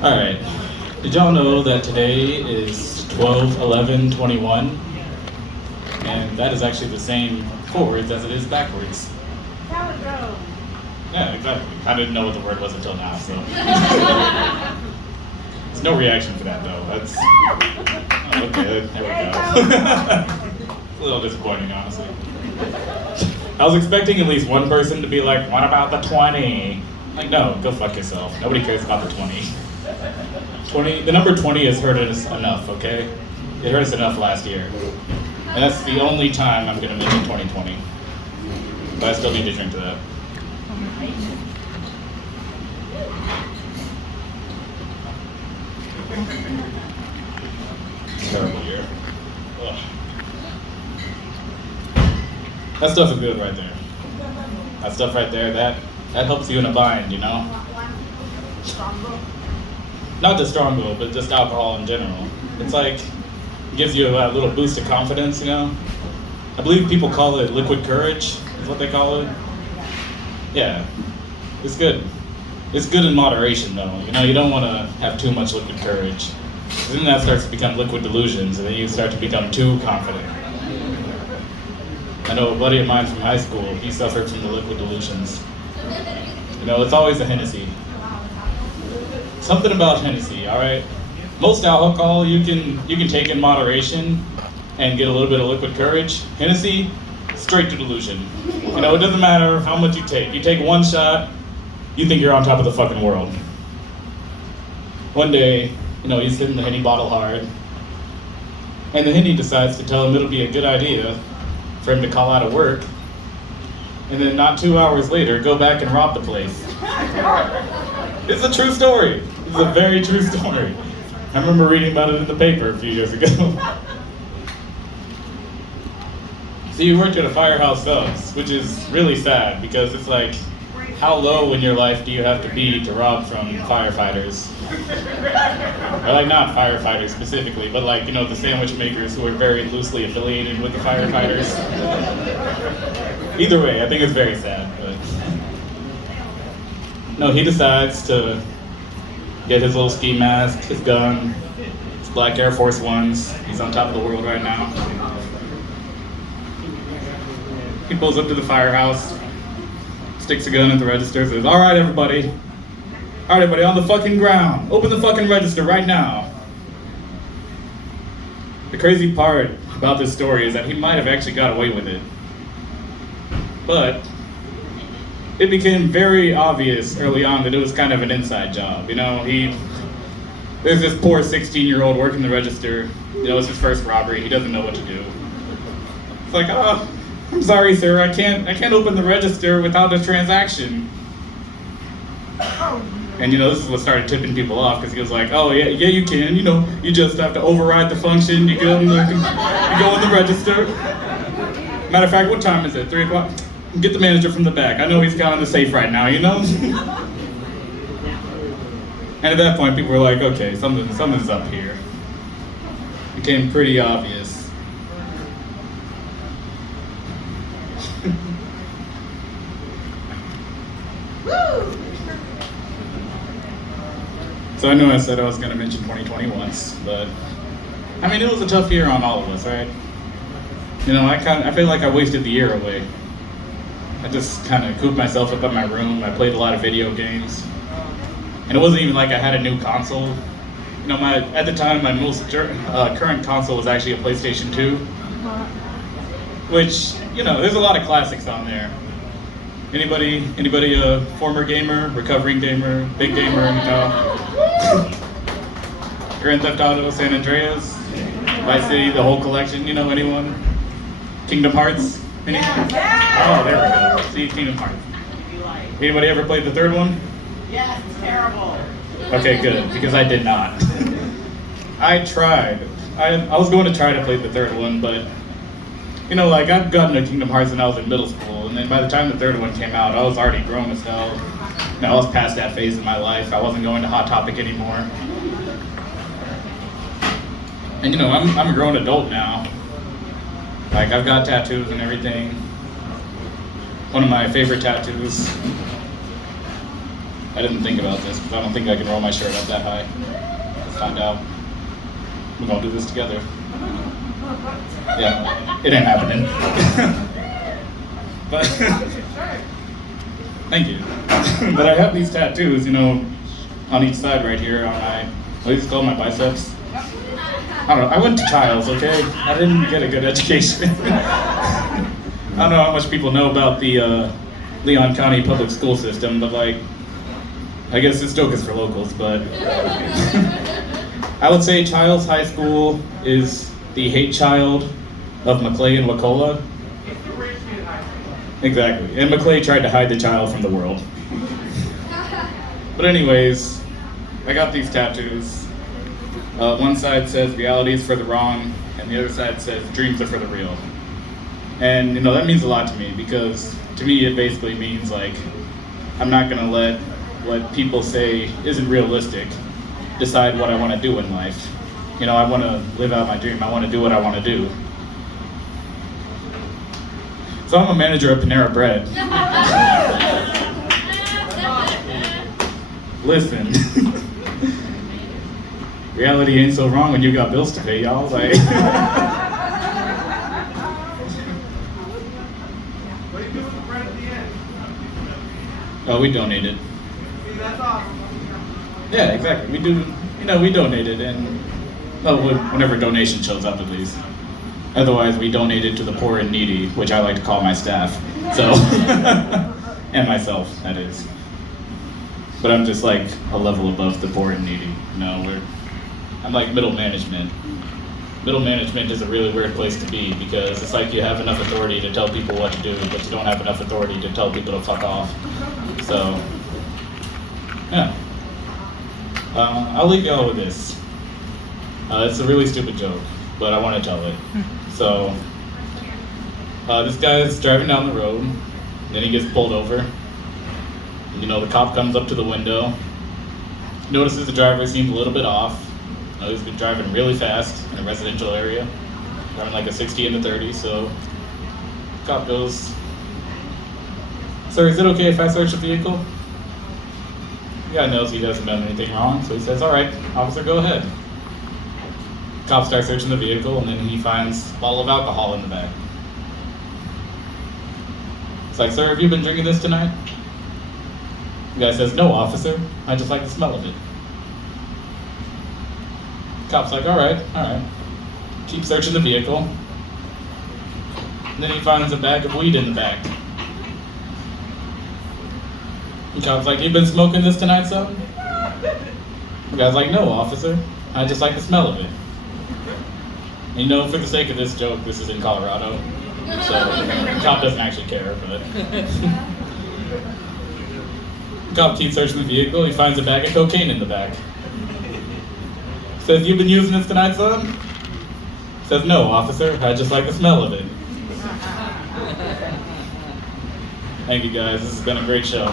Alright, did y'all know that today is 12/11/21? And that is actually the same forwards as it is backwards. Palindrome. Yeah, exactly. I didn't know what the word was until now, so. There's no reaction for that though. That's. Oh, okay, there we go. It's a little disappointing, honestly. I was expecting at least one person to be like, what about the 20? Like, no, go fuck yourself. Nobody cares about the 20. 20, the number 20 has hurt us enough, okay? It hurt us enough last year. And that's the only time I'm gonna mention 2020. But I still need to drink to that. Terrible year. Ugh. That stuff is good right there. That stuff right there, that helps you in a bind, you know? Not just Strongbow, but just alcohol in general. It's like, it gives you a little boost of confidence, you know? I believe people call it liquid courage, is what they call it. Yeah, it's good. It's good in moderation though, you know? You don't want to have too much liquid courage. Then that starts to become liquid delusions, and then you start to become too confident. I know a buddy of mine from high school, he suffered from the liquid delusions. You know, it's always a Hennessy. Something about Hennessy, all right? Most alcohol you can take in moderation and get a little bit of liquid courage. Hennessy, straight to delusion. You know, it doesn't matter how much you take. You take one shot, you think you're on top of the fucking world. One day, you know, he's hitting the Henny bottle hard, and the Henny decides to tell him it'll be a good idea for him to call out of work, and then not 2 hours later, go back and rob the place. It's a true story. It's a very true story. I remember reading about it in the paper a few years ago. So you worked at a firehouse subs, which is really sad because it's like, how low in your life do you have to be to rob from firefighters? Or like not firefighters specifically, but like, you know, the sandwich makers who are very loosely affiliated with the firefighters. Either way, I think it's very sad, but. No, he decides to get his little ski mask, his gun, his black Air Force Ones. He's on top of the world right now. He pulls up to the firehouse, sticks a gun at the register, says, all right, everybody, on the fucking ground. Open the fucking register right now. The crazy part about this story is that he might have actually got away with it. But it became very obvious early on that it was kind of an inside job. You know, there's this poor 16-year-old working the register. You know, it's his first robbery. He doesn't know what to do. It's like, oh, I'm sorry, sir. I can't open the register without a transaction. And you know, this is what started tipping people off because he was like, oh yeah, you can. You know, you just have to override the function. You go in the register. Matter of fact, what time is it? 3 o'clock? Get the manager from the back. I know he's counting the safe right now, you know? And at that point, people were like, okay, something's up here. It became pretty obvious. So I know I said I was going to mention 2020 once, but I mean, it was a tough year on all of us, right? You know, I feel like I wasted the year away. I just kind of cooped myself up in my room. I played a lot of video games. And it wasn't even like I had a new console. You know, at the time, my most current console was actually a PlayStation 2. Which, you know, there's a lot of classics on there. Anybody a former gamer, recovering gamer, big gamer, you know? Grand Theft Auto, San Andreas, Vice City, the whole collection, you know, anyone? Kingdom Hearts? Anything? Oh, there we go. See, Kingdom Hearts. Anybody ever played the third one? Yes, terrible. Okay, good, because I did not. I tried. I was going to try to play the third one, but, you know, like, I'd gotten to Kingdom Hearts when I was in middle school, and then by the time the third one came out, I was already grown as hell. You know, I was past that phase in my life. I wasn't going to Hot Topic anymore. And, you know, I'm a grown adult now. Like, I've got tattoos and everything. One of my favorite tattoos I didn't think about this, because I don't think I can roll my shirt up that high. Let's find out. We're gonna do this together. Yeah, it ain't happening. But thank you. But I have these tattoos, you know, on each side right here on my, what is it called, my biceps? I don't know, I went to Childs, okay? I didn't get a good education. I don't know how much people know about the Leon County public school system, but like, I guess it's still good for locals, but I would say Childs High School is the hate child of Maclay and Wacola. Exactly, and Maclay tried to hide the child from the world. But anyways, I got these tattoos. One side says reality is for the wrong, and the other side says dreams are for the real. And you know, that means a lot to me, because to me it basically means like, I'm not gonna let what people say isn't realistic decide what I wanna do in life. You know, I wanna live out my dream, I wanna do what I wanna do. So I'm a manager at Panera Bread. Listen, reality ain't so wrong when you got bills to pay, y'all. Like, What do you do with the bread at the end? oh, we donated. See, that's awesome. Yeah, exactly. We do, you know, we donated, and well, whenever a donation shows up at least. Otherwise, we donated to the poor and needy, which I like to call my staff. So, and myself, that is. But I'm just like a level above the poor and needy. You know, I'm like middle management. Middle management is a really weird place to be, because it's like you have enough authority to tell people what to do, but you don't have enough authority to tell people to fuck off. So, yeah. I'll leave y'all with this. It's a really stupid joke, but I want to tell it. So, this guy's driving down the road, then he gets pulled over. You know, the cop comes up to the window, notices the driver seems a little bit off. You know, he's been driving really fast in a residential area, driving like a 60 in the 30, so the cop goes, "Sir, is it okay if I search the vehicle?" The guy knows he hasn't done anything wrong, so he says, "All right, officer, go ahead." Cop starts searching the vehicle, and then he finds a bottle of alcohol in the back. It's like, "Sir, have you been drinking this tonight?" The guy says, "No, officer, I just like the smell of it." Cop's like, all right. Keep searching the vehicle. And then he finds a bag of weed in the back. The cop's like, "You been smoking this tonight, son?" The guy's like, "No, officer, I just like the smell of it." And you know, for the sake of this joke, this is in Colorado, so the cop doesn't actually care, but... The cop keeps searching the vehicle, he finds a bag of cocaine in the back. Says, "You been using this tonight, son?" Says, "No, officer, I just like the smell of it." Thank you guys, this has been a great show.